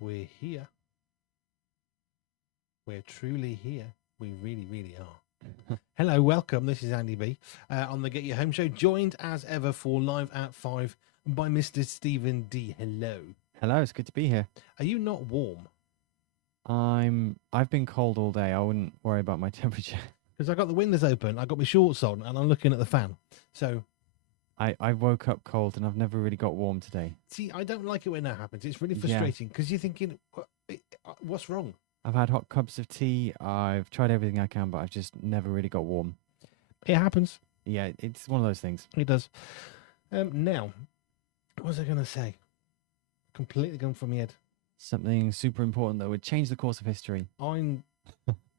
We're here. We're truly here. We really, really are. Hello, welcome. This is Andy B on the Get Your Home Show, joined as ever for Live at 5 by Mr. Stephen D. Hello. Hello, it's good to be here. Are you not warm? I've been cold all day. I wouldn't worry about my temperature. Because I got the windows open, I got my shorts on, and I'm looking at the fan. So I woke up cold and I've never really got warm today. see, I don't like it when that happens. It's really frustrating because you're thinking, what's wrong? I've had hot cups of tea. I've tried everything I can, but I've just never really got warm. It happens. Yeah, it's one of those things. It does. Now, what was I going to say? Completely gone from my head. Something super important that would change the course of history. I'm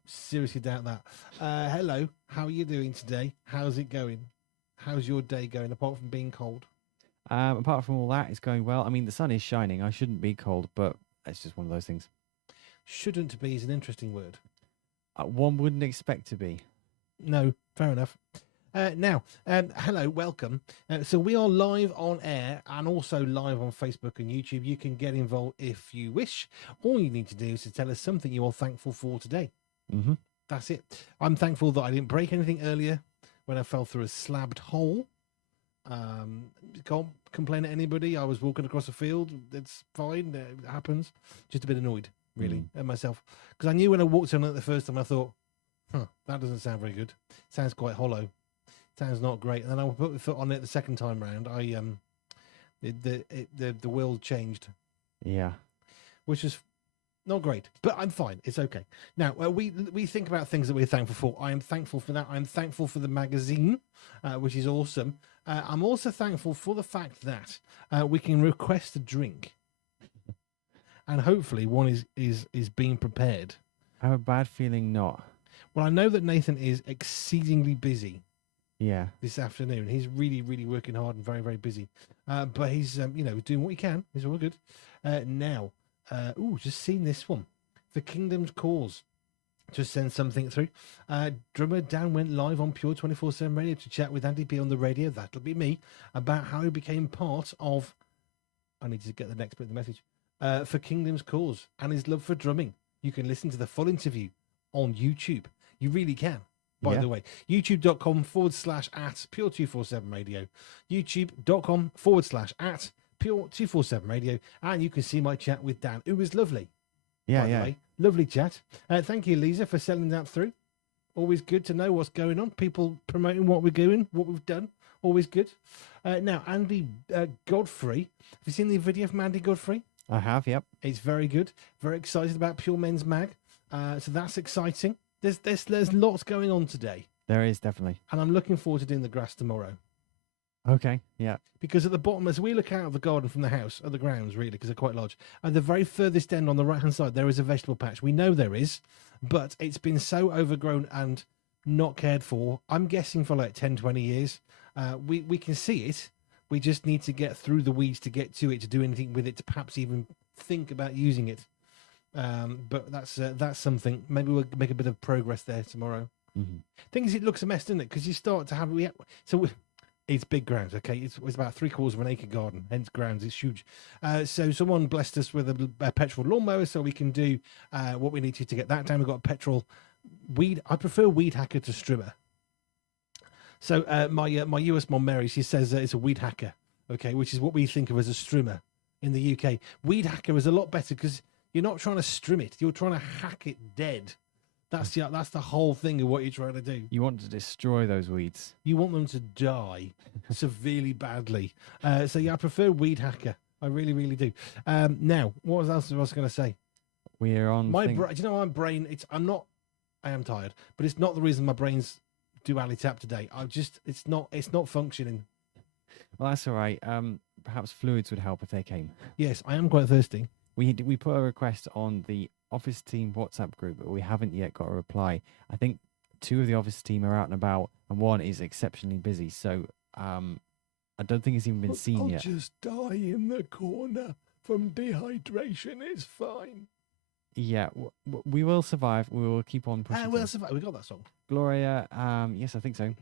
seriously doubt that. Hello, how are you doing today? How's it going? How's your day going, apart from being cold? Apart from all that, it's going well. I mean, the sun is shining. I shouldn't be cold, but it's just one of those things. Shouldn't be is an interesting word. One wouldn't expect to be. No, fair enough. Now, hello, welcome. So we are live on air and also live on Facebook and YouTube. You can get involved if you wish. All you need to do is to tell us something you are thankful for today. Mm-hmm. That's it. I'm thankful that I didn't break anything earlier when I fell through a slabbed hole. Can't complain to anybody. I was walking across a field. It's fine. It happens. Just a bit annoyed, really, at myself. Because I knew when I walked on it the first time, I thought, that doesn't sound very good. Sounds quite hollow. Sounds not great. And then I put my foot on it the second time round. The will changed. Yeah. Which is not great, but I'm fine. It's okay. Now, we think about things that we're thankful for. I am thankful for that. I'm thankful for the magazine, which is awesome. I'm also thankful for the fact that we can request a drink, and hopefully one is being prepared. I have a bad feeling not. Well, I know that Nathan is exceedingly busy. Yeah. This afternoon, he's really, really working hard and very, very busy. But he's doing what he can. It's all good. Now. Just seen this one. The Kingdom's Cause. Just send something through. Drummer Dan went live on Pure247 Radio to chat with Andy B on the radio. That'll be me. About how he became part of... I need to get the next bit of the message. For Kingdom's Cause and his love for drumming. You can listen to the full interview on YouTube. You really can. By the way, youtube.com/at Pure247Radio. youtube.com/at Pure247 Radio, and you can see my chat with Dan, who was lovely. Yeah, by the way. Lovely chat. Thank you, Lisa, for sending that through. Always good to know what's going on. People promoting what we're doing, what we've done. Always good. Now, Andy Godfrey. Have you seen the video from Andy Godfrey? I have, yep. It's very good. Very excited about Pure Men's Mag. So that's exciting. There's lots going on today. There is, definitely. And I'm looking forward to doing the grass tomorrow. Okay, yeah. Because at the bottom, as we look out of the garden from the house, at the grounds, really, because they're quite large, at the very furthest end on the right-hand side, there is a vegetable patch. We know there is, but it's been so overgrown and not cared for, I'm guessing for like 10, 20 years. We can see it. We just need to get through the weeds to get to it, to do anything with it, to perhaps even think about using it. But that's something. Maybe we'll make a bit of progress there tomorrow. Mm-hmm. Thing is, it looks a mess, doesn't it? Because you start to have... It's big grounds, okay? It's about 3/4 of an acre garden, hence grounds. It's huge. So someone blessed us with a petrol lawnmower, so we can do what we need to get that down. We've got a petrol weed. I prefer weed hacker to strimmer. So my US mom Mary, she says it's a weed hacker, okay, which is what we think of as a strimmer in the UK. Weed hacker is a lot better because you're not trying to strim it; you're trying to hack it dead. That's the whole thing of what you're trying to do. You want to destroy those weeds. You want them to die severely badly. So yeah, I prefer weed hacker. I really, really do. Now, what else was I going to say? We're on my brain. Do you know my brain? I am tired, but it's not the reason my brain's duality tap today. It's not functioning. Well, that's all right. Perhaps fluids would help if they came. Yes, I am quite thirsty. We put a request on the office team WhatsApp group, but we haven't yet got a reply. I think 2 of the office team are out and about, and 1 is exceptionally busy. So I don't think it's even been seen yet. I'll just die in the corner from dehydration. It's fine. Yeah, we will survive. We will keep on pushing. We'll survive. We got that song. Gloria, yes, I think so.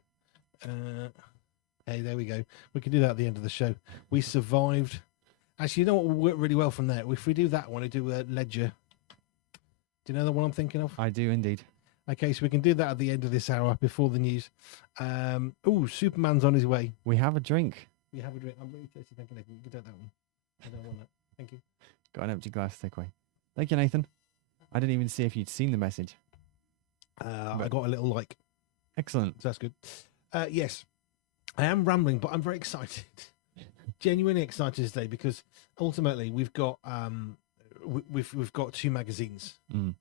Hey, there we go. We can do that at the end of the show. We survived, Actually, you know what will work really well from there? If we do that, I want to do a ledger. Do you know the one I'm thinking of? I do indeed. Okay, so we can do that at the end of this hour before the news. Superman's on his way. We have a drink. We have a drink. I'm really thirsty. Thank you, Nathan. You can take that one. I don't want that. Thank you. Got an empty glass takeaway. Thank you, Nathan. I didn't even see if you'd seen the message. I got a little like. Excellent. So that's good. Yes, I am rambling, but I'm very excited. Genuinely excited today because ultimately we've got we've got 2 magazines. Mm.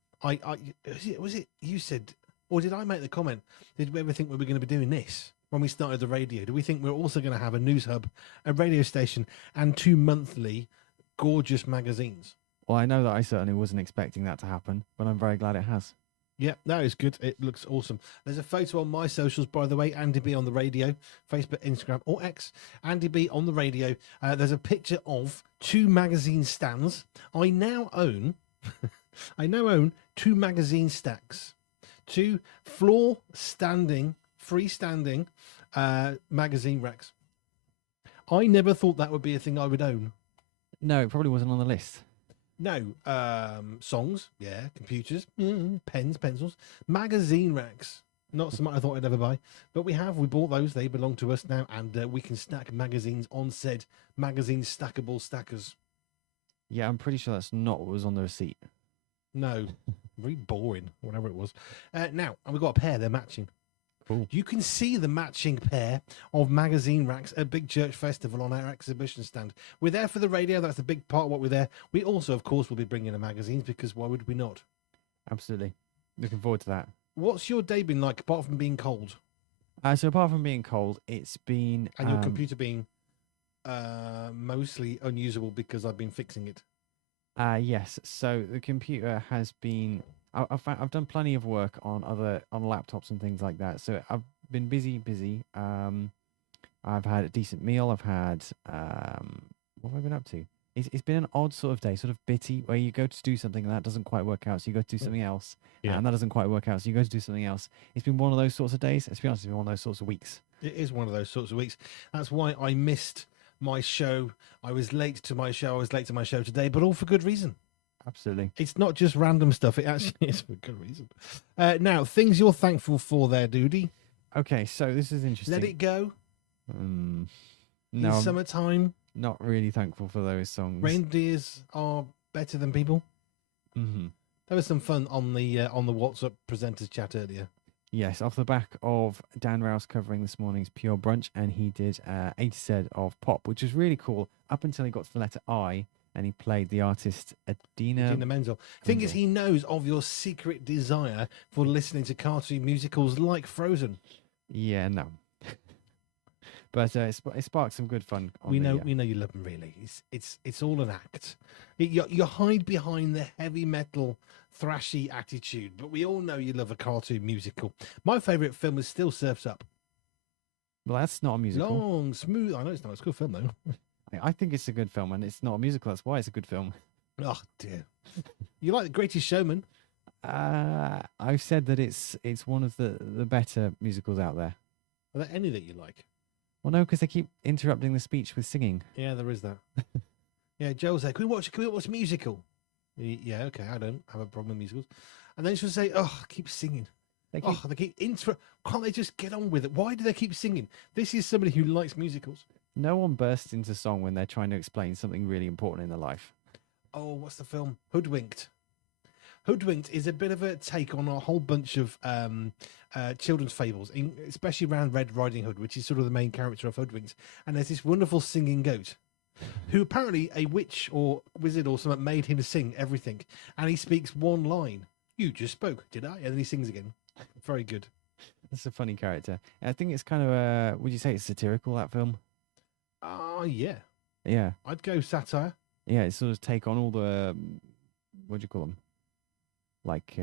Was it you said, or did I make the comment? Did we ever think we were going to be doing this when we started the radio? Do we think we're also going to have a news hub, a radio station, and 2 monthly gorgeous magazines? Well, I know that I certainly wasn't expecting that to happen, but I'm very glad it has. Yeah, that is good. It looks awesome. There's a photo on my socials, by the way. Andy B on the radio, Facebook, Instagram, or X. Andy B on the radio. There's a picture of 2 magazine stands. I now own 2 magazine stacks, 2 freestanding magazine racks. I never thought that would be a thing I would own. No, it probably wasn't on the list. No, songs, yeah, computers, pens, pencils, magazine racks. Not something I thought I'd ever buy, but we bought those. They belong to us now, and we can stack magazines on said magazine stackable stackers. Yeah, I'm pretty sure that's not what was on the receipt. No, very boring, whatever it was. Now, and we've got a pair, they're matching. Cool. You can see the matching pair of magazine racks at Big Church Festival on our exhibition stand. We're there for the radio. That's the big part of what we're there. We also, of course, will be bringing the magazines because why would we not? Absolutely. Looking forward to that. What's your day been like apart from being cold? So apart from being cold, it's been... And your computer being mostly unusable because I've been fixing it. Yes. So the computer has been... I've done plenty of work on laptops and things like that. So I've been busy. I've had a decent meal. I've had what have I been up to? It's been an odd sort of day, sort of bitty, where you go to do something and that doesn't quite work out, so you go to do something else, and that doesn't quite work out, so you go to do something else. It's been one of those sorts of days. To be honest, it's been one of those sorts of weeks. It is one of those sorts of weeks. That's why I missed my show. I was late to my show today, but all for good reason. Absolutely. It's not just random stuff. It actually is for good reason. Now, things you're thankful for there, Doody. Okay, so this is interesting. Let It Go. No, In Summertime. Not really thankful for those songs. Reindeers are better than people. Mm-hmm. There was some fun on the WhatsApp presenters chat earlier. Yes, off the back of Dan Rouse covering this morning's Pure Brunch, and he did A to Z of Pop, which was really cool up until he got to the letter I. And he played the artist Idina Menzel. Thing is, he knows of your secret desire for listening to cartoon musicals like Frozen. Yeah, no. But it sparked some good fun. We know you love them. Really, it's all an act. You hide behind the heavy metal, thrashy attitude, but we all know you love a cartoon musical. My favourite film is still Surf's Up. Well, that's not a musical. Long, smooth. I know it's not. It's a good film though. I think it's a good film, and it's not a musical. That's why it's a good film. Oh dear! You like The Greatest Showman? I've said that it's one of the better musicals out there. Are there any that you like? Well, no, because they keep interrupting the speech with singing. Yeah, there is that. Yeah, Joel said, Can we watch a musical?" Yeah, okay, I don't have a problem with musicals. And then she'll say, "Oh, keep singing." They keep Can't they just get on with it? Why do they keep singing? This is somebody who likes musicals. No one bursts into song when they're trying to explain something really important in their life. Oh, what's the film? Hoodwinked. Hoodwinked is a bit of a take on a whole bunch of children's fables, especially around Red Riding Hood, which is sort of the main character of Hoodwinked. And there's this wonderful singing goat who apparently a witch or wizard or something made him sing everything. And he speaks one line. "You just spoke, did I?" And then he sings again. Very good. That's a funny character. I think it's kind of would you say it's satirical, that film? Yeah. Yeah. I'd go satire. Yeah, it's sort of take on all the what do you call them? Like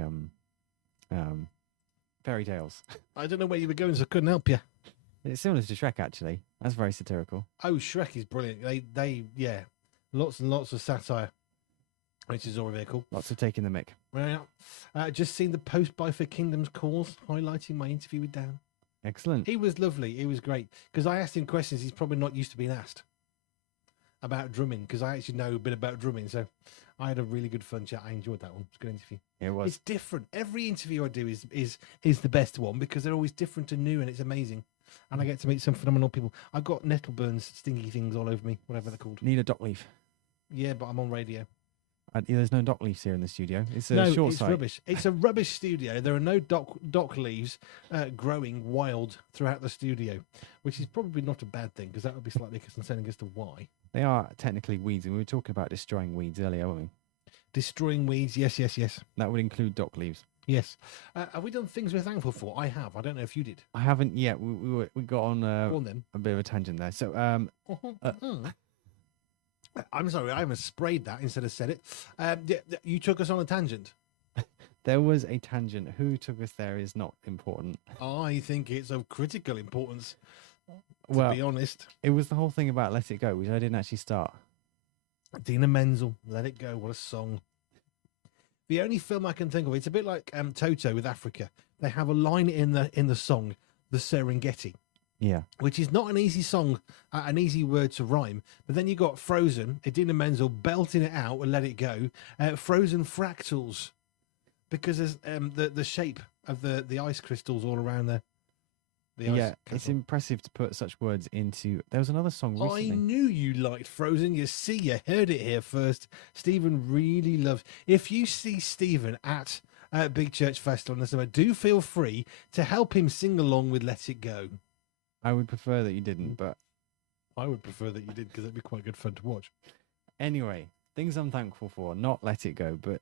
fairy tales. I don't know where you were going, so I couldn't help you. It's similar to Shrek, actually. That's very satirical. Oh, Shrek is brilliant. They lots and lots of satire, which is all very cool. Lots of taking the mick. Well, just seen the post by For Kingdom's Cause, highlighting my interview with Dan. Excellent. He was lovely. He was great because I asked him questions he's probably not used to being asked. about drumming because I actually know a bit about drumming. So I had a really good fun chat. I enjoyed that one. It was a good interview. It was. It's different. Every interview I do is the best one because they're always different and new, and it's amazing. And I get to meet some phenomenal people. I've got nettle burns, stinky things all over me, whatever they're called. Need a dock leaf. Yeah, but I'm on radio. There's no dock leaves here in the studio. It's a No, short it's site. rubbish. It's a rubbish studio. There are no dock leaves growing wild throughout the studio, which is probably not a bad thing because that would be slightly concerning as to why. They are technically weeds, and we were talking about destroying weeds earlier, weren't we? Destroying weeds, yes. That would include dock leaves. Yes. Have we done things we're thankful for? I have. I don't know if you did. I haven't yet. We got on, Go on then. a bit of a tangent there. So I'm sorry, I almost sprayed that instead of said it. You took us on a tangent. there was a tangent. Who took us there is not important. I think it's of critical importance, to Well, be honest. it was the whole thing about Let It Go, which I didn't actually start. Dina Menzel, Let It Go, what a song. The only film I can think of, it's a bit like Toto with Africa. They have a line in the song, the Serengeti, Yeah. which is not an easy song, an easy word to rhyme. But then you got Frozen, Idina Menzel belting it out and Let It Go. Frozen fractals, because there's the shape of the ice crystals all around the ice It's castle. impressive to put such words into. There was another song recently. I knew you liked Frozen. You see, you heard it here first. Stephen really loves. If you see Stephen at Big Church Festival in the summer, do feel free to help him sing along with Let It Go. I would prefer that you didn't, but I would prefer that you did because it'd be quite good fun to watch. anyway, things I'm thankful for. Not Let It Go, but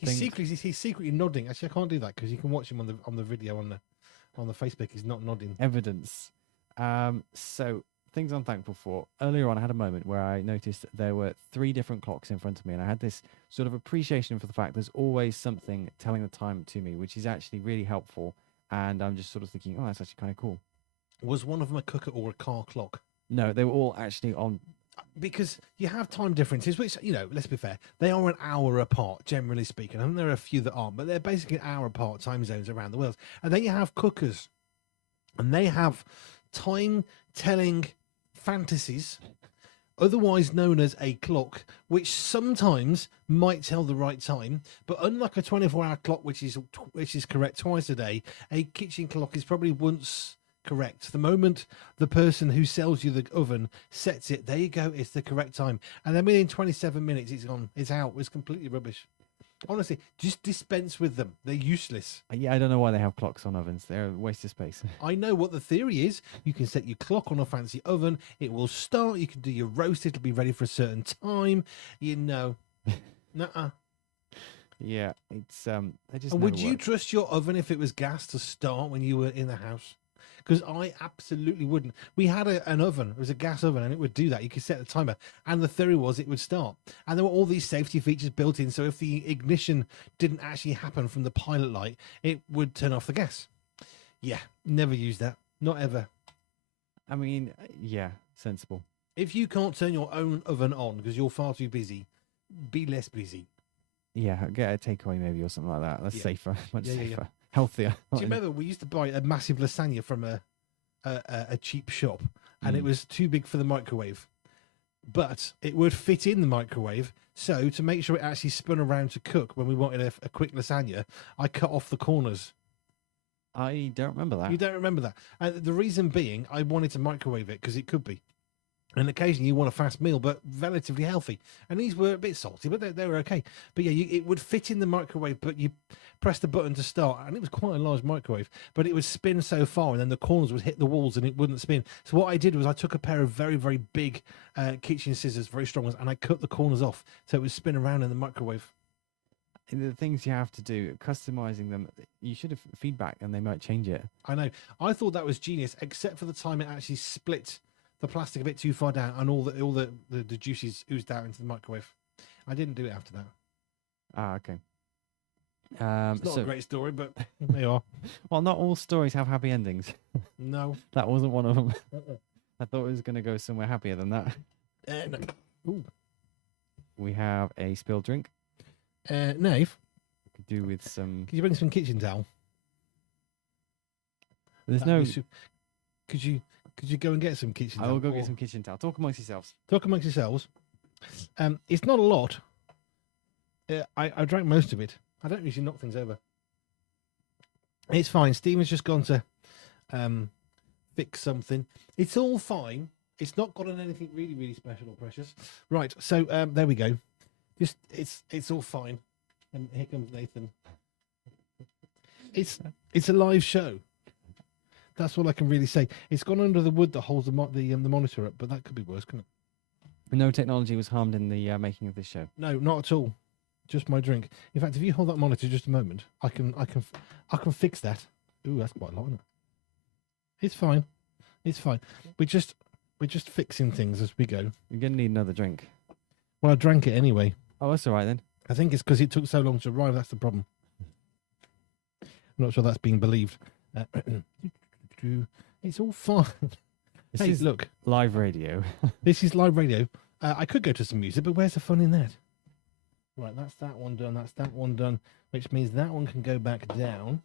He's secretly nodding. Actually, I can't do that because you can watch him on the video on the Facebook. He's not nodding. evidence. So things I'm thankful for. Earlier on, I had a moment where I noticed there were 3 different clocks in front of me, and I had this sort of appreciation for the fact there's always something telling the time to me, which is actually really helpful. And I'm just sort of thinking, oh, that's actually kind of cool. Was one of them a cooker or a car clock? No, they were all actually on. Because you have time differences, which, let's be fair, they are an hour apart, generally speaking. I think there are a few that aren't, but they're basically an hour apart time zones around the world. And then you have cookers, and they have time-telling fantasies, otherwise known as a clock, which sometimes might tell the right time. But unlike a 24-hour clock, which is correct twice a day, a kitchen clock is probably once correct. The moment the person who sells you the oven sets it, there you go, it's the correct time. And then within 27 minutes, it's gone, it's out, it's completely rubbish. Honestly, just dispense with them. They're useless. Yeah, I don't know why they have clocks on ovens. They're a waste of space. I know what the theory is. You can set your clock on a fancy oven. It will start. You can do your roast. It'll be ready for a certain time. Nuh-uh. Yeah, it's they just. And would never you work. trust your oven if it was gas to start when you were in the house? Because I absolutely wouldn't. We had an oven. It was a gas oven, and it would do that. You could set the timer, and the theory was it would start. And there were all these safety features built in, so if the ignition didn't actually happen from the pilot light, it would turn off the gas. Yeah, never use that. Not ever. I mean, yeah, sensible. If you can't turn your own oven on because you're far too busy, be less busy. Yeah, get a takeaway maybe or something like that. That's Yeah. safer, much Yeah. safer, healthier. Do you remember we used to buy a massive lasagna from a cheap shop, and it Mm. was too big for the microwave, but it would fit in the microwave. So to make sure it actually spun around to cook when we wanted a quick lasagna, I cut off the corners. I don't remember that. You don't remember that? And the reason being, I wanted to microwave it because it could be. And occasionally you want a fast meal, but relatively healthy. And these were a bit salty, but they were okay. But yeah, it would fit in the microwave, but you press the button to start, and it was quite a large microwave, but it would spin so far, and then the corners would hit the walls, and it wouldn't spin. So what I did was I took a pair of very, very big kitchen scissors, very strong ones, and I cut the corners off so it would spin around in the microwave. The things you have to do, customizing them, you should have feedback, and they might change it. I know. I thought that was genius, except for the time it actually split the plastic a bit too far down, and all the juices oozed out into the microwave. I didn't do it after that. Ah, okay. It's not a great story, but they are. Well, not all stories have happy endings. No. That wasn't one of them. I thought it was going to go somewhere happier than that. No. Ooh. We have a spilled drink. Nave, Could do with some. could you bring some kitchen towel? There's That'd no. be Could you go and get some kitchen I towel? will go Or get some kitchen towel. Talk amongst yourselves. Talk amongst yourselves. It's not a lot. I drank most of it. I don't usually knock things over. It's fine. Stephen's just gone to fix something. It's all fine. It's not got on anything really, really special or precious. Right. So there we go. Just it's all fine. And here comes Nathan. It's a live show. That's all I can really say. It's gone under the wood that holds the monitor up, but that could be worse, couldn't it? No technology was harmed in the making of this show. No, not at all. Just my drink. In fact, if you hold that monitor just a moment, I can fix that. Ooh, that's quite a lot, isn't it? It's fine. It's fine. We're just fixing things as we go. You're gonna need another drink. Well, I drank it anyway. Oh, that's all right then. I think it's because it took so long to arrive. That's the problem. I'm not sure that's being believed. It's all fine. This Hey, is look. live radio. This is live radio. I could go to some music, but where's the fun in that? Right, that's that one done. That's that one done, which means that one can go back down.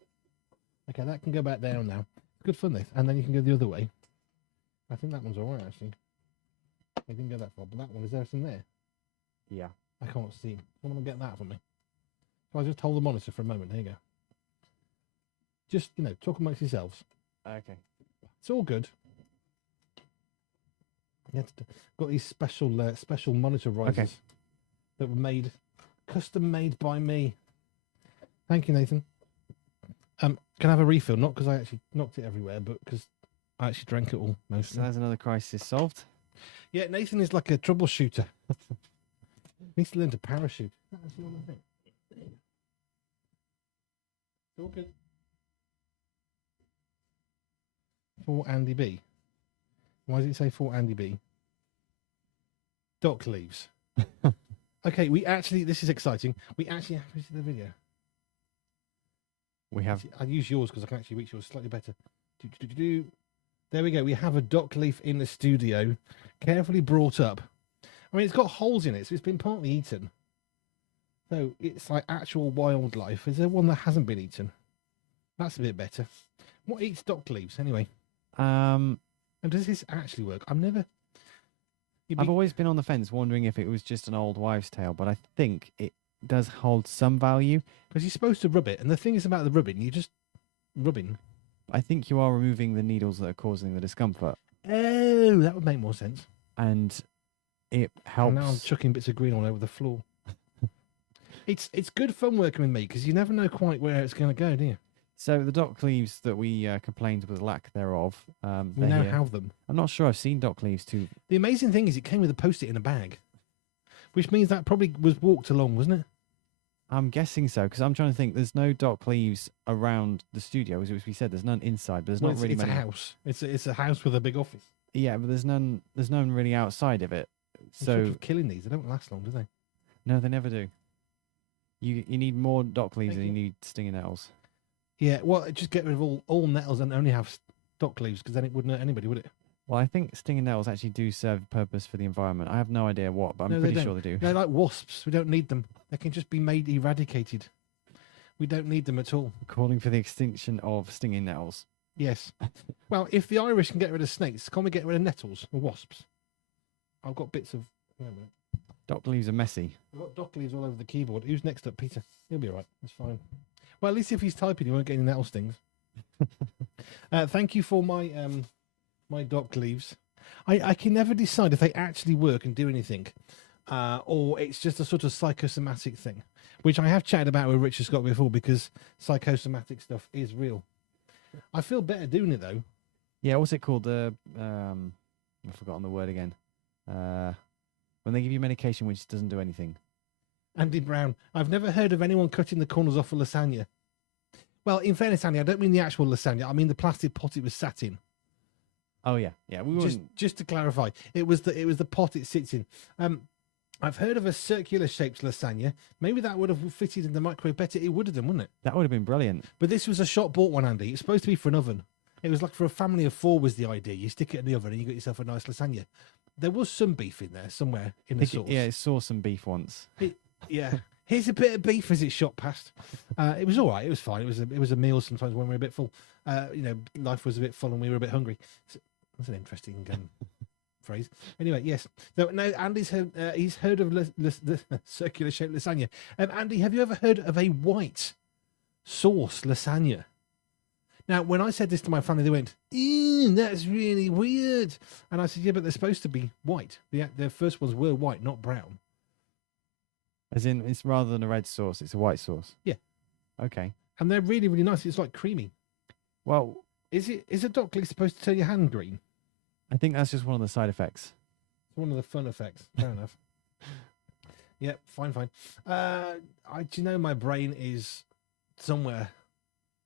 Okay, that can go back down now. Good fun, this. And then you can go the other way. I think that one's all right, actually. I didn't go that far, but that one, is there some there? Yeah. I can't see. Someone will get that for me. So I'll just hold the monitor for a moment. There you go. Just, talk amongst yourselves. Okay. It's all good. Got these special monitor risers that were custom made by me. Thank you, Nathan. Can I have a refill? Not because I actually knocked it everywhere, but because I actually drank it all mostly. So there's another crisis solved. Yeah, Nathan is like a troubleshooter. Needs to learn to parachute. That's the other thing. It's all good. For Andy B. Why does it say for Andy B? Doc leaves. Okay, this is exciting. We actually have to see the video. We have. I'll use yours because I can actually reach yours slightly better. There we go. We have a dock leaf in the studio, carefully brought up. I mean, it's got holes in it, so it's been partly eaten. So it's like actual wildlife. Is there one that hasn't been eaten? That's a bit better. What eats dock leaves anyway? And does this actually work? I've always been on the fence, wondering if it was just an old wives' tale, but I think it does hold some value. Because you're supposed to rub it, and the thing is about the rubbing, you're just rubbing. I think you are removing the needles that are causing the discomfort. Oh, that would make more sense. And it helps. And now I'm chucking bits of green all over the floor. It's good fun working with me, because you never know quite where it's going to go, do you? So the dock leaves that we complained with lack thereof. We now have them. I'm not sure I've seen dock leaves too. The amazing thing is it came with a post-it in a bag, which means that probably was walked along, wasn't it? I'm guessing so, because I'm trying to think. There's no dock leaves around the studio, as we said. There's none inside, but there's not really many. It's a house. It's a house with a big office. Yeah, but there's none really outside of it. So sort of killing these, they don't last long, do they? No, they never do. You need more dock leaves than you need stinging nettles. Yeah, well, just get rid of all nettles and only have dock leaves, because then it wouldn't hurt anybody, would it? Well, I think stinging nettles actually do serve a purpose for the environment. I have no idea what, but I'm pretty sure they do. They're like wasps. We don't need them. They can just be made eradicated. We don't need them at all. Calling for the extinction of stinging nettles. Yes. Well, if the Irish can get rid of snakes, can't we get rid of nettles or wasps? I've got bits of... Wait a minute. Dock leaves are messy. I've got dock leaves all over the keyboard. Who's next up? Peter. He'll be all right. It's fine. Well, at least if he's typing, he won't get any nettle stings. Thank you for my my dock leaves. I can never decide if they actually work and do anything, or it's just a sort of psychosomatic thing, which I have chatted about with Richard Scott before, because psychosomatic stuff is real. I feel better doing it though. Yeah, what's it called? I've forgotten the word again. When they give you medication which doesn't do anything. Andy Brown. I've never heard of anyone cutting the corners off a lasagna. Well, in fairness, Andy, I don't mean the actual lasagna. I mean the plastic pot it was sat in. Oh yeah, yeah. Just to clarify, it was the pot it sits in. I've heard of a circular shaped lasagna. Maybe that would have fitted in the microwave better. It would have done, wouldn't it? That would have been brilliant. But this was a shop bought one, Andy. It's supposed to be for an oven. It was like for a family of 4 was the idea. You stick it in the oven and you got yourself a nice lasagna. There was some beef in there somewhere in the sauce. Yeah, it saw some beef once. Yeah. Here's a bit of beef as it shot past. It was all right. It was fine. It was a meal sometimes when we were a bit full. Life was a bit full and we were a bit hungry. So, that's an interesting phrase. Anyway, yes. No, Andy's heard. He's heard of the circular shaped lasagna. Andy, have you ever heard of a white sauce lasagna? Now, when I said this to my family, they went, "Ew, that's really weird." And I said, "Yeah, but they're supposed to be white. The first ones were white, not brown." As in, it's rather than a red sauce, it's a white sauce. Yeah. Okay. And they're really, really nice. It's like creamy. Well, Is a dock leaf supposed to turn your hand green? I think that's just one of the side effects. It's one of the fun effects. Fair enough. Yeah, fine. Do you know my brain is somewhere,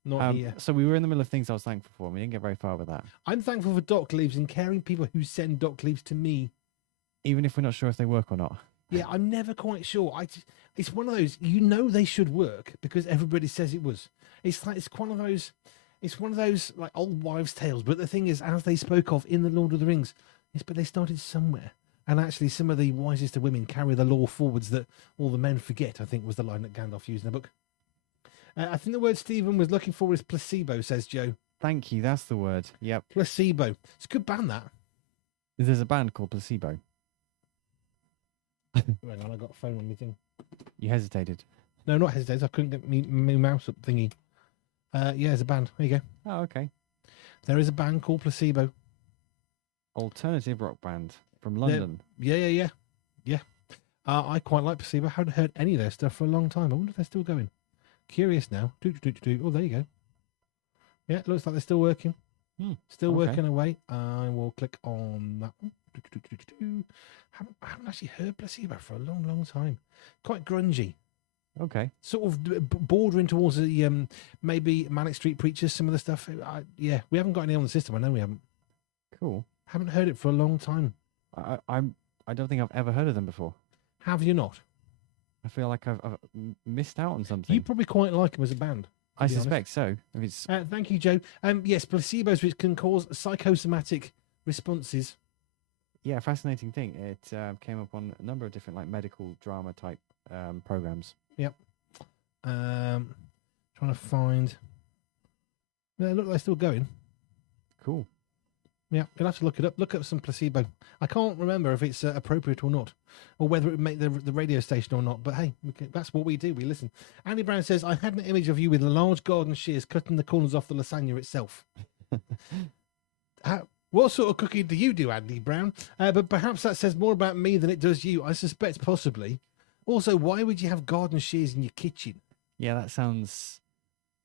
not here. So we were in the middle of things I was thankful for. And we didn't get very far with that. I'm thankful for dock leaves and caring people who send dock leaves to me. Even if we're not sure if they work or not. Yeah, I'm never quite sure. It's one of those, they should work because everybody says it was. It's one of those like old wives' tales. But the thing is, as they spoke of in the Lord of the Rings, yes, but they started somewhere. And actually, some of the wisest of women carry the law forwards that all the men forget, I think was the line that Gandalf used in the book. I think the word Stephen was looking for is placebo, says Joe. Thank you. That's the word. Yep. Placebo. It's a good band, that. There's a band called Placebo. Hang on, I got a phone on me thing. You hesitated. No, not hesitate. I couldn't get my mouse up thingy. Yeah, there's a band. There you go. Oh, okay. There is a band called Placebo. Alternative rock band from London. Yeah. I quite like Placebo. I haven't heard any of their stuff for a long time. I wonder if they're still going. Curious now. Oh, there you go. Yeah, it looks like they're still working. Still working away. I will click on that one. I haven't actually heard Placebo for a long, long time. Quite grungy. Okay. Sort of bordering towards the maybe Manic Street Preachers, some of the stuff. Yeah, we haven't got any on the system. I know we haven't. Cool. Haven't heard it for a long time. I don't think I've ever heard of them before. Have you not? I feel like I've missed out on something. You probably quite like them as a band. I suspect so. If it's thank you, Joe. Yes, placebos, which can cause psychosomatic responses. Yeah, fascinating thing. It came up on a number of different like medical drama type programs. Yep. Trying to find. Yeah, look, they're still going. Cool. Yeah, you'll have to look it up. Look up some Placebo. I can't remember if it's appropriate or not, or whether it would make the radio station or not. But hey, that's what we do. We listen. Andy Brown says, I had an image of you with large garden shears cutting the corners off the lasagna itself. What sort of cooking do you do, Andy Brown? But perhaps that says more about me than it does you. I suspect possibly. Also, why would you have garden shears in your kitchen? Yeah, that sounds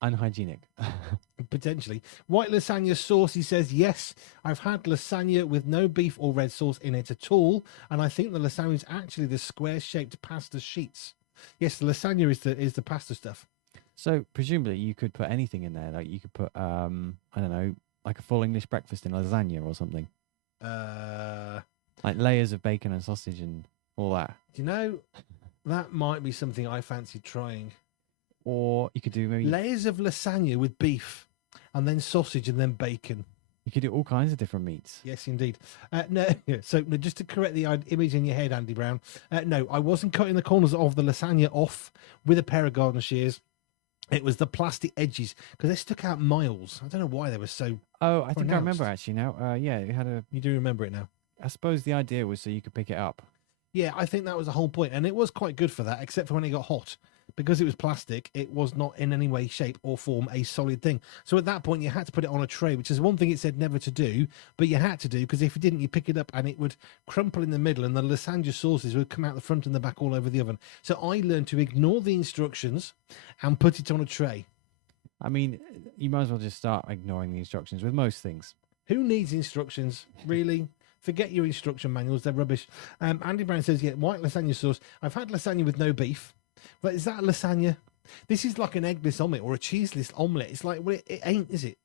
unhygienic. Potentially. White lasagna sauce, he says, yes, I've had lasagna with no beef or red sauce in it at all, and I think the lasagna is actually the square-shaped pasta sheets. Yes, the lasagna is the pasta stuff. So presumably you could put anything in there. Like you could put, I don't know, like a full English breakfast in lasagna or something. Like layers of bacon and sausage and all that. Do you know, that might be something I fancy trying. Or you could do maybe layers of lasagna with beef and then sausage and then bacon. You could do all kinds of different meats. Yes, indeed. No, so just to correct the image in your head, Andy Brown, no, I wasn't cutting the corners of the lasagna off with a pair of garden shears. It was the plastic edges because they stuck out miles. I don't know why they were so. Oh, I think I remember actually now. Yeah, it had a. You do remember it now. I suppose the idea was so you could pick it up. Yeah, I think that was the whole point, and it was quite good for that, except for when it got hot. Because it was plastic, it was not in any way, shape, or form a solid thing. So at that point, you had to put it on a tray, which is one thing it said never to do, but you had to do, because if you didn't, you pick it up and it would crumple in the middle, and the lasagna sauces would come out the front and the back all over the oven. So I learned to ignore the instructions and put it on a tray. I mean, you might as well just start ignoring the instructions with most things. Who needs instructions, really? Forget your instruction manuals, they're rubbish. Andy Brown says, yeah, white lasagna sauce. I've had lasagna with no beef. But is that a lasagna? This is like an eggless omelette or a cheeseless omelette. It's like, well, it ain't, is it?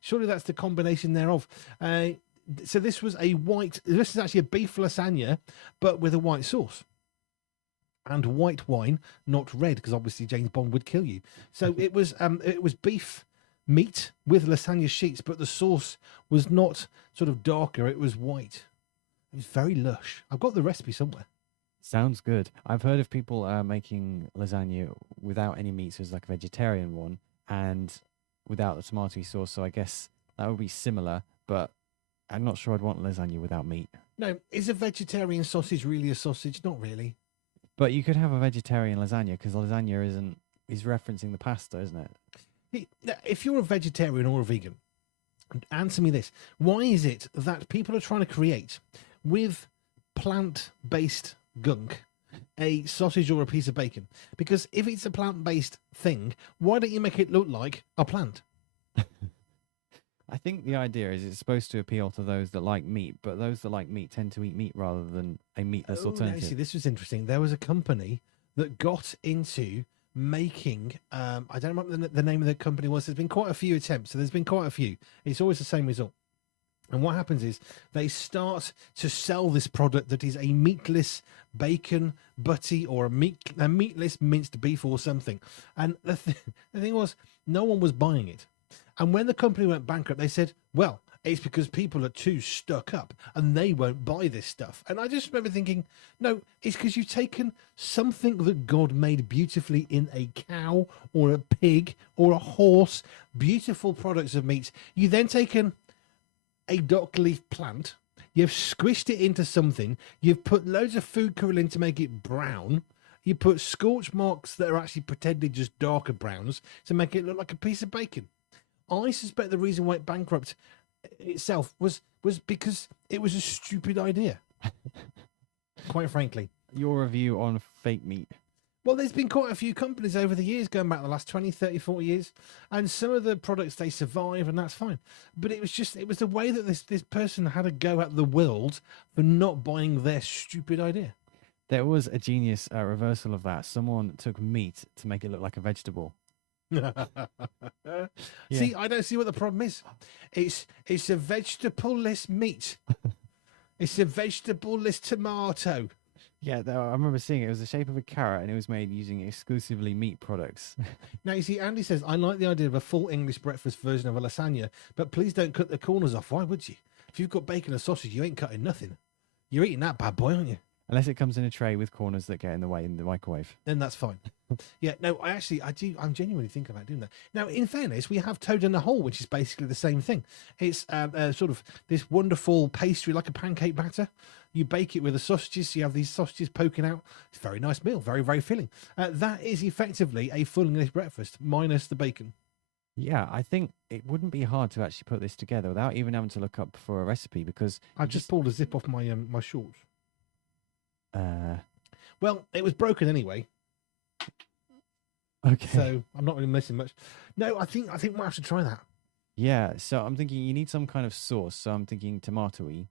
Surely that's the combination thereof. So this is actually a beef lasagna, but with a white sauce. And white wine, not red, because obviously James Bond would kill you. So it was beef meat with lasagna sheets, but the sauce was not sort of darker. It was white. It was very lush. I've got the recipe somewhere. Sounds good. I've heard of people making lasagna without any meats as like a vegetarian one and without the tomato sauce. So I guess that would be similar, but I'm not sure I'd want lasagna without meat. No, is a vegetarian sausage really a sausage? Not really. But you could have a vegetarian lasagna because lasagna is referencing the pasta, isn't it? If you're a vegetarian or a vegan, answer me this. Why is it that people are trying to create, with plant-based gunk, a sausage or a piece of bacon? Because if it's a plant-based thing, why don't you make it look like a plant? I think the idea is it's supposed to appeal to those that like meat, but those that like meat tend to eat meat rather than a meatless alternative. See, this was interesting. There was a company that got into making, I don't remember the name of the company was. There's been quite a few attempts, so there's been quite a few. It's always the same result. And what happens is they start to sell this product that is a meatless bacon butty or a meatless minced beef or something. And the thing was, no one was buying it. And when the company went bankrupt, they said, well, it's because people are too stuck up and they won't buy this stuff. And I just remember thinking, no, it's because you've taken something that God made beautifully in a cow or a pig or a horse, beautiful products of meat. You then taken a dock leaf plant, you've squished it into something, you've put loads of food colour in to make it brown, you put scorch marks that are actually pretended just darker browns to make it look like a piece of bacon. I suspect the reason why it bankrupt itself was because it was a stupid idea. Quite frankly. Your review on fake meat. Well, there's been quite a few companies over the years, going back the last 20, 30, 40 years, and some of the products, they survive, and that's fine. But it was the way that this person had a go at the world for not buying their stupid idea. There was a genius reversal of that. Someone took meat to make it look like a vegetable. Yeah. See, I don't see what the problem is. It's a vegetable-less meat. It's a vegetable-less tomato. Yeah, I remember seeing it. It was the shape of a carrot, and it was made using exclusively meat products. Now, you see, Andy says, I like the idea of a full English breakfast version of a lasagna, but please don't cut the corners off. Why would you? If you've got bacon and sausage, you ain't cutting nothing. You're eating that bad boy, aren't you? Unless it comes in a tray with corners that get in the way in the microwave. Then that's fine. Yeah, no, I'm genuinely thinking about doing that. Now, in fairness, we have toad in the hole, which is basically the same thing. It's sort of this wonderful pastry, like a pancake batter. You bake it with the sausages, so you have these sausages poking out. It's a very nice meal, very, very filling. That is effectively a full English breakfast, minus the bacon. Yeah, I think it wouldn't be hard to actually put this together without even having to look up for a recipe, because I've just pulled a zip off my my shorts. Well, it was broken anyway. Okay. So I'm not really missing much. No, I think we'll have to try that. Yeah, so I'm thinking you need some kind of sauce. So I'm thinking tomato-y.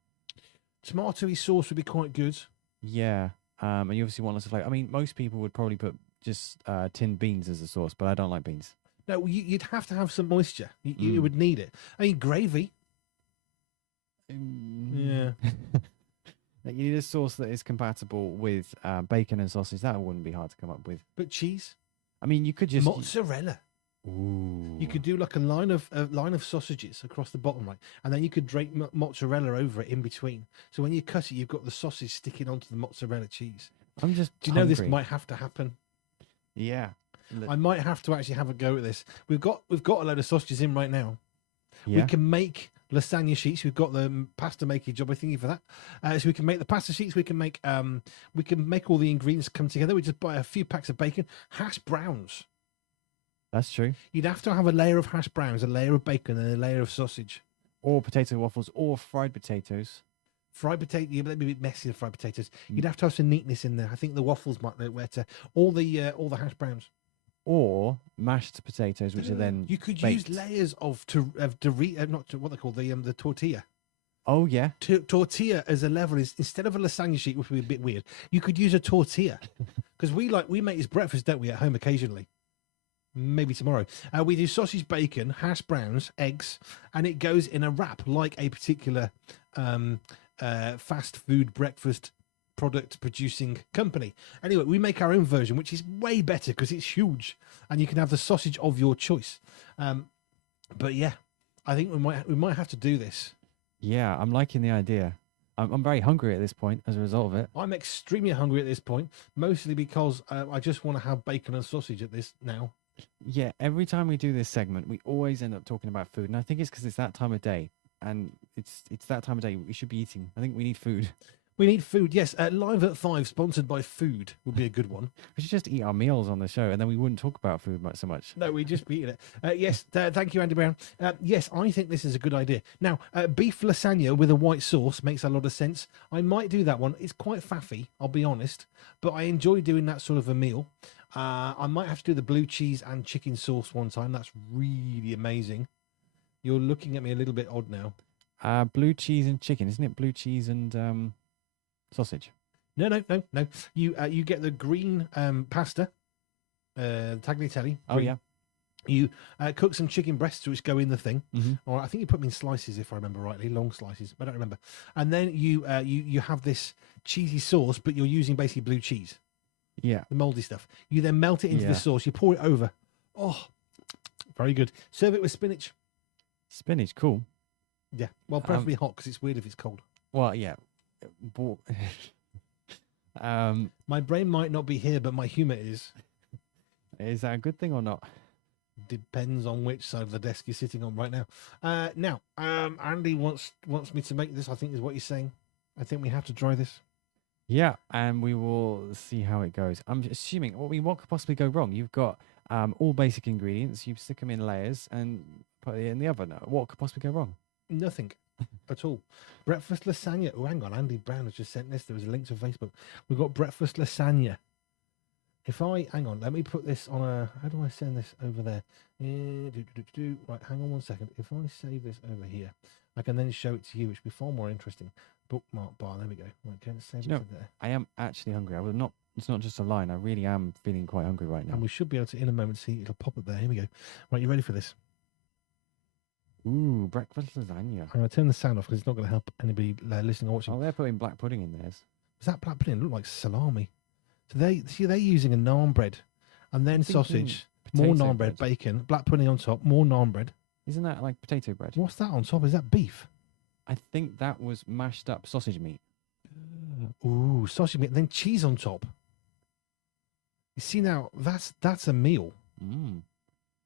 Tomatoey sauce would be quite good. Yeah. And you obviously want lots of flavor. I mean, most people would probably put just tinned beans as a sauce, but I don't like beans. No, you'd have to have some moisture. You would need it. I mean, gravy. Yeah. You need a sauce that is compatible with bacon and sausage. That wouldn't be hard to come up with. But cheese. I mean, you could just mozzarella. Ooh. You could do like a line of sausages across the bottom, right, and then you could drape mozzarella over it in between. So when you cut it, you've got the sausage sticking onto the mozzarella cheese. I'm just. Do you know this might have to happen? Yeah. I might have to actually have a go at this. We've got a load of sausages in right now. Yeah. We can make lasagna sheets. We've got the pasta making job. I'm thinking for that. So we can make the pasta sheets. We can make all the ingredients come together. We just buy a few packs of bacon, hash browns. That's true. You'd have to have a layer of hash browns, a layer of bacon, and a layer of sausage. Or potato waffles, or fried potatoes. Fried potato, yeah, but that'd be a bit messy. The fried potatoes. You'd have to have some neatness in there. I think the waffles might be where to all the hash browns. Or mashed potatoes, which are then you could baked. use layers of what they call the tortilla. Oh yeah, tortilla as a level is instead of a lasagna sheet, which would be a bit weird. You could use a tortilla because we make this breakfast, don't we, at home occasionally. Maybe tomorrow. We do sausage, bacon, hash browns, eggs, and it goes in a wrap like a particular fast food breakfast product producing company. Anyway, we make our own version, which is way better because it's huge, and you can have the sausage of your choice. But yeah, I think we might have to do this. Yeah, I'm liking the idea. I'm very hungry at this point as a result of it. I'm extremely hungry at this point, mostly because I just want to have bacon and sausage at this now. Yeah, every time we do this segment, we always end up talking about food, and I think it's because it's that time of day. and it's that time of day. We should be eating. I think we need food. We need food, yes. Live at 5, sponsored by food, would be a good one. We should just eat our meals on the show, and then we wouldn't talk about food so much. No, we just be eating it. Yes, thank you, Andy Brown. Yes, I think this is a good idea. Now, beef lasagna with a white sauce makes a lot of sense. I might do that one. It's quite faffy, I'll be honest, but I enjoy doing that sort of a meal. I might have to do the blue cheese and chicken sauce one time. That's really amazing. You're looking at me a little bit odd now. Blue cheese and chicken, isn't it? Blue cheese and sausage. No. You get the green pasta, tagliatelle. Oh, yeah. You cook some chicken breasts which go in the thing. Mm-hmm. Or I think you put them in slices, if I remember rightly, long slices. I don't remember. And then you have this cheesy sauce, but you're using basically blue cheese. Yeah. The moldy stuff. You then melt it into the sauce. You pour it over. Oh, very good. Serve it with spinach. Spinach, cool. Yeah. Well, preferably hot, because it's weird if it's cold. Well, yeah. My brain might not be here, but my humour is. Is that a good thing or not? Depends on which side of the desk you're sitting on right now. Andy wants me to make this, I think is what he's saying. I think we have to try this. Yeah, and we will see how it goes. I'm assuming, what could possibly go wrong? You've got all basic ingredients, you stick them in layers and put it in the oven. What could possibly go wrong? Nothing at all. Breakfast lasagna. Oh, hang on. Andy Brown has just sent this. There was a link to Facebook. We've got breakfast lasagna. Hang on, let me put this on how do I send this over there? Right, hang on 1 second. If I save this over here, I can then show it to you, which will be far more interesting. Bookmark bar, there we go. Right, can I save it to there? I am actually hungry. It's not just a line. I really am feeling quite hungry right now. And we should be able to, in a moment, see it'll pop up there. Here we go. Right, you ready for this? Ooh, breakfast lasagna. I'm going to turn the sound off because it's not going to help anybody listening or watching. Oh, they're putting black pudding in theirs. Is that black pudding? It looked like salami. So they're using a naan bread and then sausage, more naan bread, bacon, black pudding on top, more naan bread. Isn't that like potato bread? What's that on top? Is that beef? I think that was mashed up sausage meat. Ooh, sausage meat, and then cheese on top. You see now, that's a meal. Mm.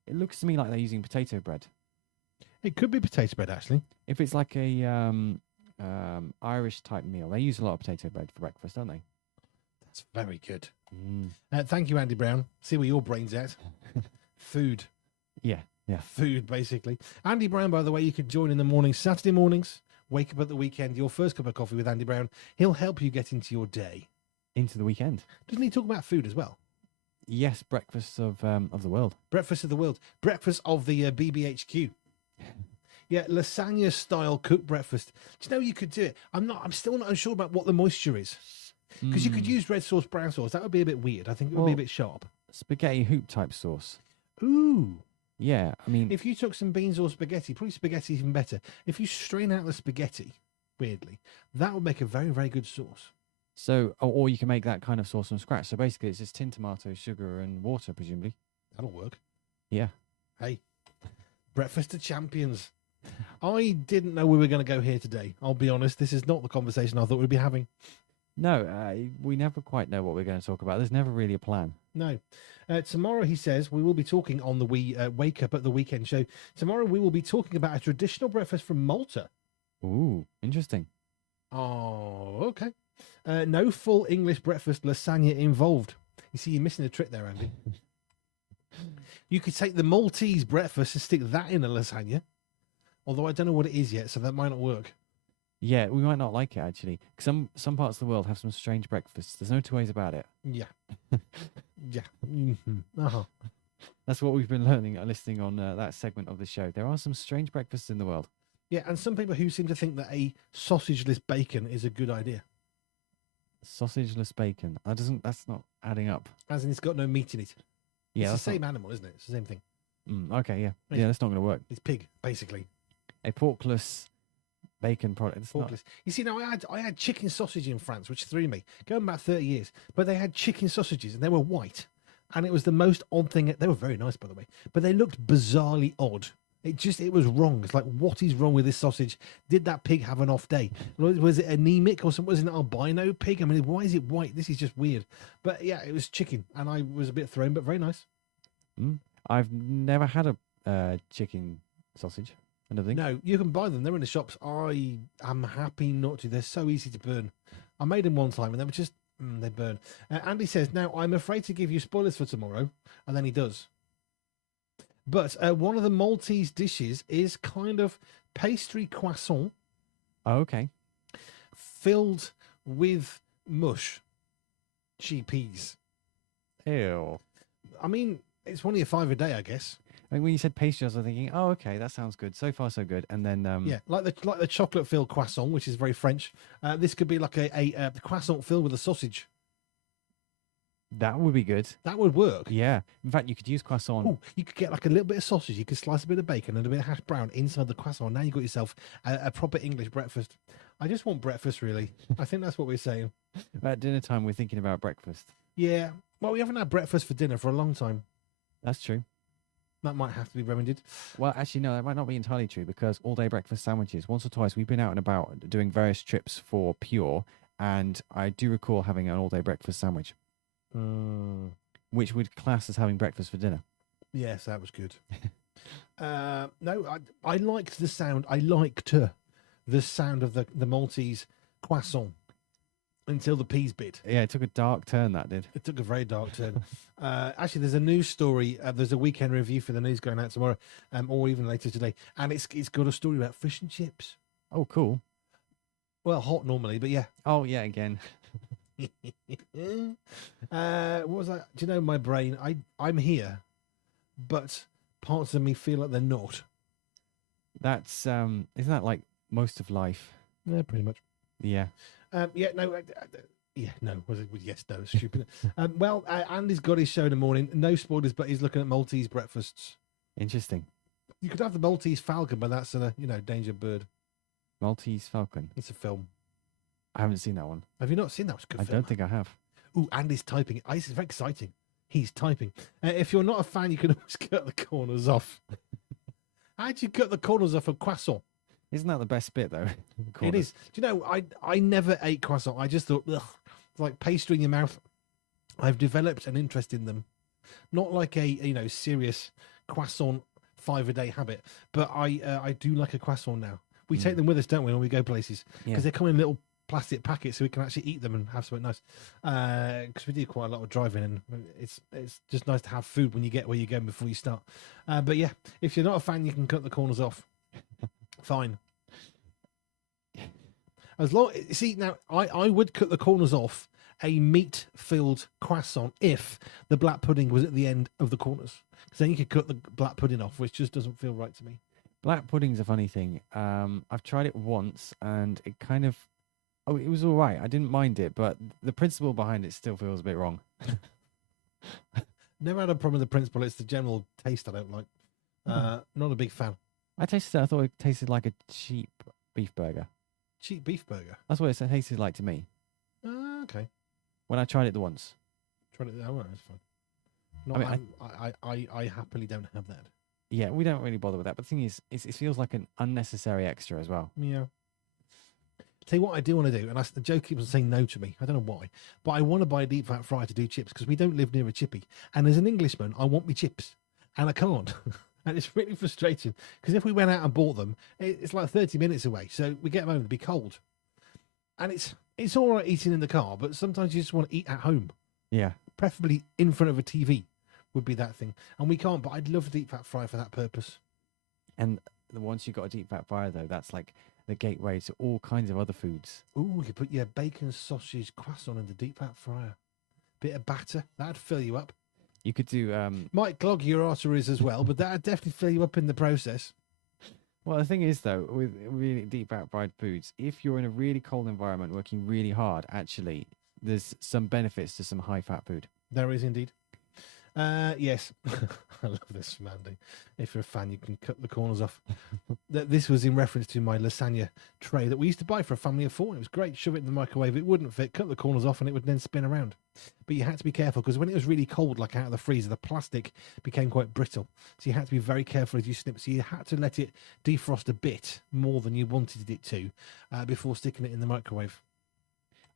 It looks to me like they're using potato bread. It could be potato bread, actually. If it's like a Irish type meal, they use a lot of potato bread for breakfast, don't they? That's very good. Mm. Thank you, Andy Brown. See where your brain's at. Food. Yeah. Food, basically. Andy Brown, by the way, you could join in the mornings, Saturday mornings. Wake up at the weekend, your first cup of coffee with Andy Brown. He'll help you get into your day. Into the weekend. Doesn't he talk about food as well? Yes, breakfast of the world. Breakfast of the world. Breakfast of the BBHQ. Yeah, lasagna style cooked breakfast. Do you know you could do it? I'm still not unsure about what the moisture is. Because you could use red sauce, brown sauce. That would be a bit weird. I think it would be a bit sharp. Spaghetti hoop type sauce. Ooh. Yeah, I mean... If you took some beans or spaghetti, probably spaghetti even better. If you strain out the spaghetti, weirdly, that would make a very, very good sauce. So, or you can make that kind of sauce from scratch. So basically it's just tin tomatoes, sugar and water, presumably. That'll work. Yeah. Hey, breakfast of champions. I didn't know we were going to go here today. I'll be honest. This is not the conversation I thought we'd be having. No, we never quite know what we're going to talk about. There's never really a plan. No. Tomorrow, he says, we will be talking on the Wake Up at the Weekend show. Tomorrow, we will be talking about a traditional breakfast from Malta. Ooh, interesting. Oh, okay. No full English breakfast lasagna involved. You see, you're missing a trick there, Andy. You could take the Maltese breakfast and stick that in a lasagna. Although I don't know what it is yet, so that might not work. Yeah, we might not like it, actually. Some parts of the world have some strange breakfasts. There's no two ways about it. Yeah. Yeah. Mm-hmm. Uh-huh. That's what we've been learning, listening on that segment of the show. There are some strange breakfasts in the world. Yeah, and some people who seem to think that a sausageless bacon is a good idea. Sausageless bacon. That's not adding up. As in, it's got no meat in it. Yeah, it's the same animal, isn't it? It's the same thing. Okay, yeah. Yeah, that's not going to work. It's pig, basically. A porkless bacon product. Porkless. You see, now I had chicken sausage in France, which threw me. Going back 30 years. But they had chicken sausages, and they were white. And it was the most odd thing. They were very nice, by the way. But they looked bizarrely odd. It was wrong. It's like, what is wrong with this sausage? Did that pig have an off day? Was it anemic or something? Was it an albino pig? I mean, why is it white? This is just weird. But yeah, it was chicken, and I was a bit thrown, but very nice. I've never had a chicken sausage. I don't think. No, you can buy them. They're in the shops. I am happy not to. They're so easy to burn. I made them one time and they were just, they burn. Andy says, now I'm afraid to give you spoilers for tomorrow. And then he does. But one of the Maltese dishes is kind of pastry croissant Oh, okay. filled with mush, chickpeas. Ew. I mean, it's only a $5 a day, I guess. I mean, when you said pastry, I was thinking, oh, okay, that sounds good. So far, so good. And then, Yeah, like the chocolate filled croissant, which is very French. This could be like a croissant filled with a sausage. that would be good. That would work. Yeah. In fact, you could use croissant. Oh, you could get like a little bit of sausage. You could slice a bit of bacon and a bit of hash brown inside the croissant. Now you've got yourself a proper English breakfast. I just want breakfast, really. I think that's what we're saying. At dinner time, we're thinking about breakfast. Yeah. Well, we haven't had breakfast for dinner for a long time. That's true. That might have to be remedied. Well, actually, no, that might not be entirely true because all-day breakfast sandwiches, once or twice, we've been out and about doing various trips for Pure, and I do recall having an all-day breakfast sandwich, which would class as having breakfast for dinner. Yes, that was good. No, I liked the sound. I liked the sound of the Maltese croissant until the peas bit. Yeah, it took a dark turn, that did. It took a very dark turn. Actually, there's a news story. There's a weekend review for the news going out tomorrow, or even later today, and it's got a story about fish and chips. Oh, cool. Well, hot normally, but yeah. Oh, yeah, again. What was that? Do you know my brain? I'm here, but parts of me feel like they're not. That's, isn't that like most of life? Yeah, pretty much. Yeah. Yeah, no, yeah, no. Was it? Yes, no. It's stupid. Well, Andy's got his show in the morning. No spoilers, but he's looking at Maltese breakfasts. Interesting. You could have the Maltese Falcon, but that's a danger bird. Maltese Falcon. It's a film. I haven't seen that one. Have you not seen that? It's a good I film. don't think I have. Ooh, Andy's typing. It's very exciting. He's typing. If you're not a fan, you can always cut the corners off. How'd you cut the corners off a croissant? Isn't that the best bit, though? It is. Do you know, I never ate croissant. I just thought, ugh, it's like pastry in your mouth. I've developed an interest in them. Not like a, serious croissant 5 a day habit, but I do like a croissant now. We take them with us, don't we, when we go places? Because they come in little plastic packets so we can actually eat them and have something nice. Because we do quite a lot of driving, and it's just nice to have food when you get where you're going before you start. But yeah, if you're not a fan, you can cut the corners off. Fine. As long, see, now I would cut the corners off a meat-filled croissant if the black pudding was at the end of the corners, because then you could cut the black pudding off, which just doesn't feel right to me. Black pudding's a funny thing. I've tried it once, and it kind of, it was all right. I didn't mind it, but the principle behind it still feels a bit wrong. Never had a problem with the principle. It's the general taste I don't like. Not a big fan. I tasted it. I thought it tasted like a cheap beef burger. Cheap beef burger. That's what it tasted like to me Okay. when I tried it the once. Tried it. Oh, that's fine. No, I happily don't have that. Yeah, we don't really bother with that. But the thing is, it feels like an unnecessary extra as well. Yeah. Tell you what I do want to do, and Joe keeps on saying no to me. I don't know why, but I want to buy a deep fat fryer to do chips because we don't live near a chippy. And as an Englishman, I want me chips, and I can't. And it's really frustrating because if we went out and bought them, it's like 30 minutes away. So we get them home, they'll be cold. And it's all right eating in the car, but sometimes you just want to eat at home. Yeah. Preferably in front of a TV would be that thing. And we can't, but I'd love a deep fat fryer for that purpose. And once you've got a deep fat fryer, though, that's like the gateway to all kinds of other foods. Ooh, you put your bacon, sausage, croissant in the deep fat fryer. Bit of batter, that'd fill you up. You could do... Might clog your arteries as well, but that'd definitely fill you up in the process. Well, the thing is, though, with really deep fat fried foods, if you're in a really cold environment working really hard, actually, there's some benefits to some high fat food. There is indeed. Yes. I love this from Andy. If you're a fan, you can cut the corners off. This was in reference to my lasagna tray that we used to buy for a family of 4. It was great. Shove it in the microwave. It wouldn't fit. Cut the corners off and it would then spin around. But you had to be careful because when it was really cold, like out of the freezer, the plastic became quite brittle. So you had to be very careful as you snip. So you had to let it defrost a bit more than you wanted it to before sticking it in the microwave.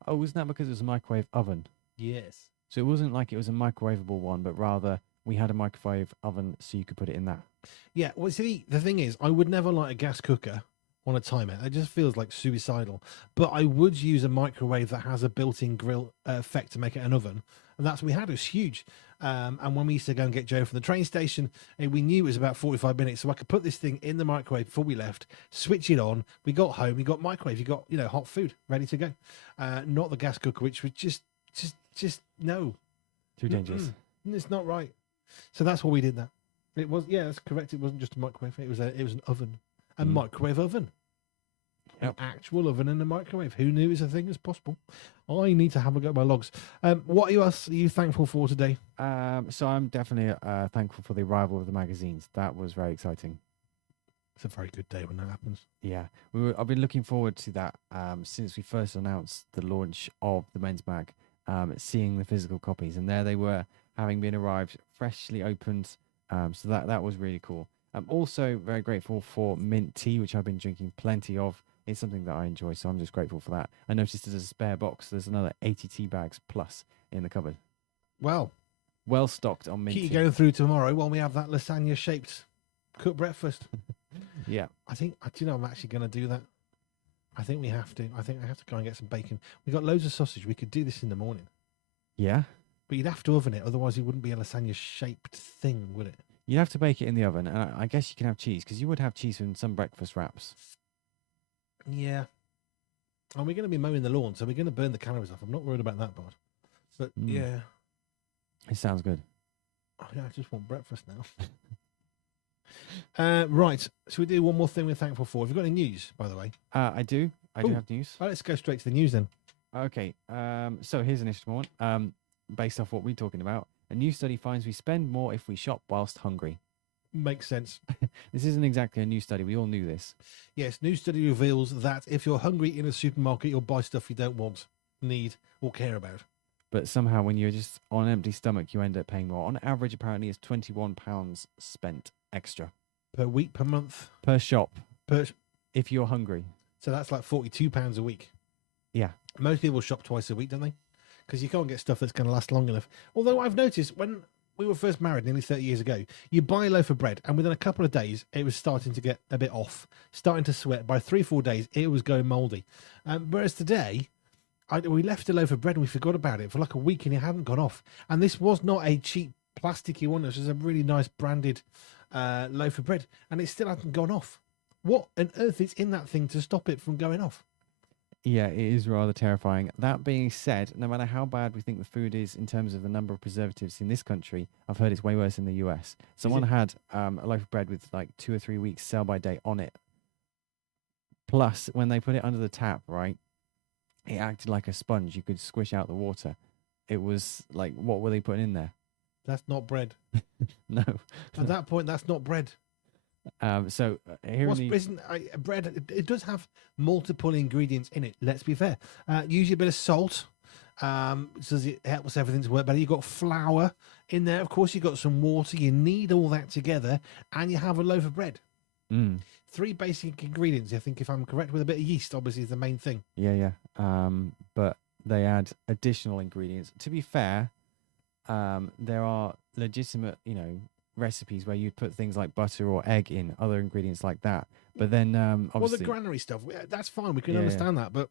Oh, wasn't that because it was a microwave oven? Yes. So it wasn't like it was a microwavable one, but rather we had a microwave oven, so you could put it in that. Yeah, well, see, the thing is, I would never light a gas cooker on a timer. It just feels like suicidal. But I would use a microwave that has a built-in grill effect to make it an oven. And that's what we had. It was huge. And when we used to go and get Joe from the train station, we knew it was about 45 minutes. So I could put this thing in the microwave before we left, switch it on. We got home, we got microwave, you got, hot food ready to go. Not the gas cooker, which was just no. Too dangerous. It's not right. So that's why we did that. It was, yeah, that's correct. It wasn't just a microwave. It was an oven, a microwave oven. An actual oven and a microwave. Who knew it's a thing as possible? I need to have a go at my logs. What else are you thankful for today? So I'm definitely thankful for the arrival of the magazines. That was very exciting. It's a very good day when that happens. Yeah, I've been looking forward to that since we first announced the launch of the men's mag, seeing the physical copies, and there they were, having been arrived, freshly opened. So that was really cool. I'm also very grateful for mint tea, which I've been drinking plenty of. It's something that I enjoy, so I'm just grateful for that. I noticed there's a spare box. There's another 80 tea bags plus in the cupboard. Well stocked on mint tea. Keep going through tomorrow while we have that lasagna-shaped cooked breakfast. Yeah. I'm actually going to do that. I think we have to. I think I have to go and get some bacon. We got loads of sausage. We could do this in the morning. Yeah? But you'd have to oven it, otherwise it wouldn't be a lasagna-shaped thing, would it? You'd have to bake it in the oven, and I guess you can have cheese, because you would have cheese in some breakfast wraps. Yeah. And we're going to be mowing the lawn, so we're going to burn the calories off. I'm not worried about that part. But, yeah. It sounds good. I just want breakfast now. Right. So we do one more thing we're thankful for. Have you got any news, by the way? I do. I do have news. Well, let's go straight to the news then. Okay. So here's an interesting one. Based off what we're talking about, a new study finds we spend more if we shop whilst hungry. Makes sense. This isn't exactly a new study. We all knew this. Yes, new study reveals that if you're hungry in a supermarket, you'll buy stuff you don't want, need, or care about. But somehow when you're just on an empty stomach, you end up paying more. On average, apparently, it's £21 spent extra. Per week, per month? Per shop. If you're hungry. So that's like £42 a week. Yeah. Most people shop twice a week, don't they? Because you can't get stuff that's going to last long enough. Although I've noticed when we were first married nearly 30 years ago, you buy a loaf of bread and within a couple of days, it was starting to get a bit off, starting to sweat. By 3-4 days, it was going mouldy. Whereas today, we left a loaf of bread and we forgot about it for like a week and it hadn't gone off. And this was not a cheap plasticky one. This was a really nice branded loaf of bread and it still hadn't gone off. What on earth is in that thing to stop it from going off? Yeah, it is rather terrifying. That being said, no matter how bad we think the food is in terms of the number of preservatives in this country, I've heard it's way worse in the US. Someone had a loaf of bread with like 2 or 3 weeks sell by date on it. Plus, when they put it under the tap, right, it acted like a sponge. You could squish out the water. It was like, what were they putting in there? That's not bread. No. At that point, that's not bread. Bread? It does have multiple ingredients in it. Let's be fair. Usually a bit of salt. So it helps everything to work better. You've got flour in there. Of course, you've got some water. You need all that together, and you have a loaf of bread. 3 basic ingredients. I think, if I'm correct, with a bit of yeast, obviously, is the main thing. Yeah. But they add additional ingredients. To be fair, there are legitimate, recipes where you'd put things like butter or egg in, other ingredients like that. But then, obviously, the granary stuff, that's fine. We can understand that. But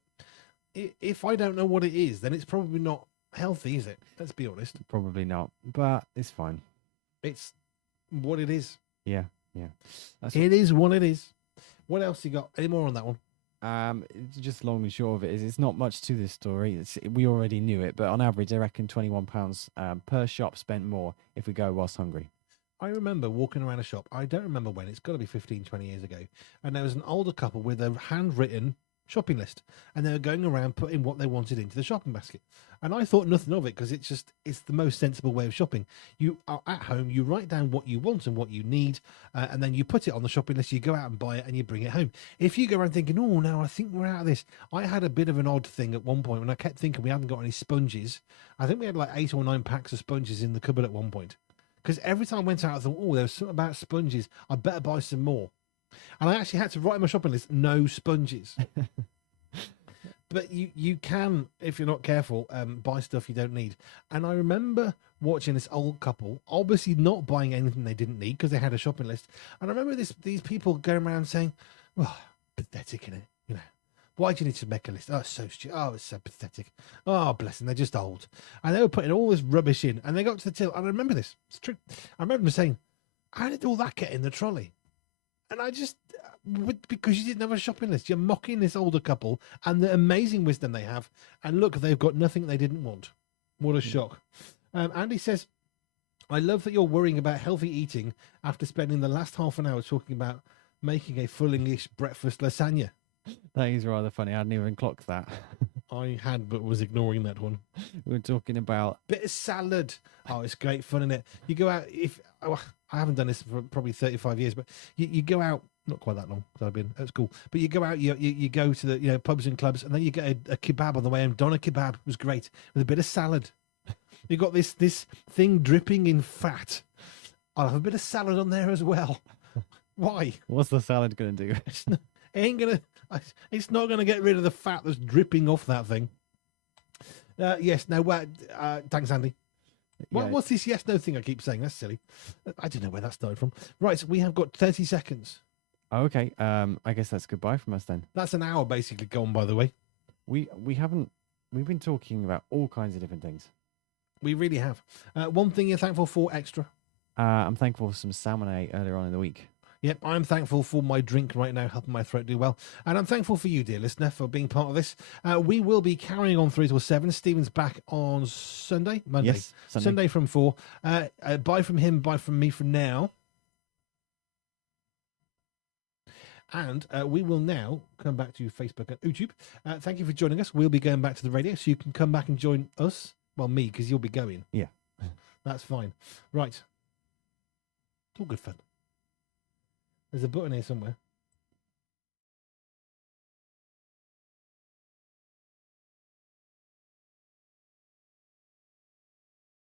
if I don't know what it is, then it's probably not healthy, is it? Let's be honest. Probably not, but it's fine. It's what it is. Yeah. It is what it is. What else you got? Any more on that one? Just long and short of it is it's not much to this story. We already knew it, but on average, I reckon £21 per shop spent more if we go whilst hungry. I remember walking around a shop. I don't remember when. It's got to be 15, 20 years ago. And there was an older couple with a handwritten shopping list. And they were going around putting what they wanted into the shopping basket. And I thought nothing of it because it's the most sensible way of shopping. You are at home, you write down what you want and what you need, and then you put it on the shopping list, you go out and buy it and you bring it home. If you go around thinking, oh, no, I think we're out of this. I had a bit of an odd thing at one point when I kept thinking we hadn't got any sponges. I think we had like 8 or 9 packs of sponges in the cupboard at one point. Because every time I went out, I thought, oh, there's something about sponges. I better buy some more. And I actually had to write on my shopping list, no sponges. But you can, if you're not careful, buy stuff you don't need. And I remember watching this old couple, obviously not buying anything they didn't need because they had a shopping list. And I remember these people going around saying, "Oh, pathetic, innit? You know, why do you need to make a list? Oh, it's so stupid. Oh, it's so pathetic. Oh, bless them, they're just old." And they were putting all this rubbish in, and they got to the till. And I remember this. It's true. I remember them saying, "How did all that get in the trolley?" And I just, because you didn't have a shopping list, you're mocking this older couple and the amazing wisdom they have. And look, they've got nothing they didn't want. What a shock. Andy says, "I love that you're worrying about healthy eating after spending the last half an hour talking about making a full English breakfast lasagna." That is rather funny. I hadn't even clocked that. I had, but was ignoring that one. We were talking about Bit of salad. Oh, it's great fun, isn't it? You go out, I haven't done this for probably 35 years, but you go out, not quite that long, because I've been at school, but you go out, you go to the pubs and clubs, and then you get a kebab on the way, and Doner kebab was great, with a bit of salad. You got this thing dripping in fat. I'll have a bit of salad on there as well. Why? what's the salad going to do? It's not going to get rid of the fat that's dripping off that thing. Yes, no, thanks, Andy. What's this yes, no thing I keep saying? That's silly. I don't know where that started from. Right, so we have got 30 seconds. Oh, okay. I guess that's goodbye from us then. That's an hour basically gone, by the way. We've been talking about all kinds of different things. We really have. One thing you're thankful for extra? I'm thankful for some salmon I ate earlier on in the week. Yep, I'm thankful for my drink right now, helping my throat do well. And I'm thankful for you, dear listener, for being part of this. We will be carrying on 3 till 7. Stephen's back on Monday. Yes, Sunday from 4. Bye from him, bye from me for now. And we will now come back to Facebook and YouTube. Thank you for joining us. We'll be going back to the radio, so you can come back and join us. Well, me, because you'll be going. Yeah. That's fine. Right. It's all good fun. There's a button here somewhere.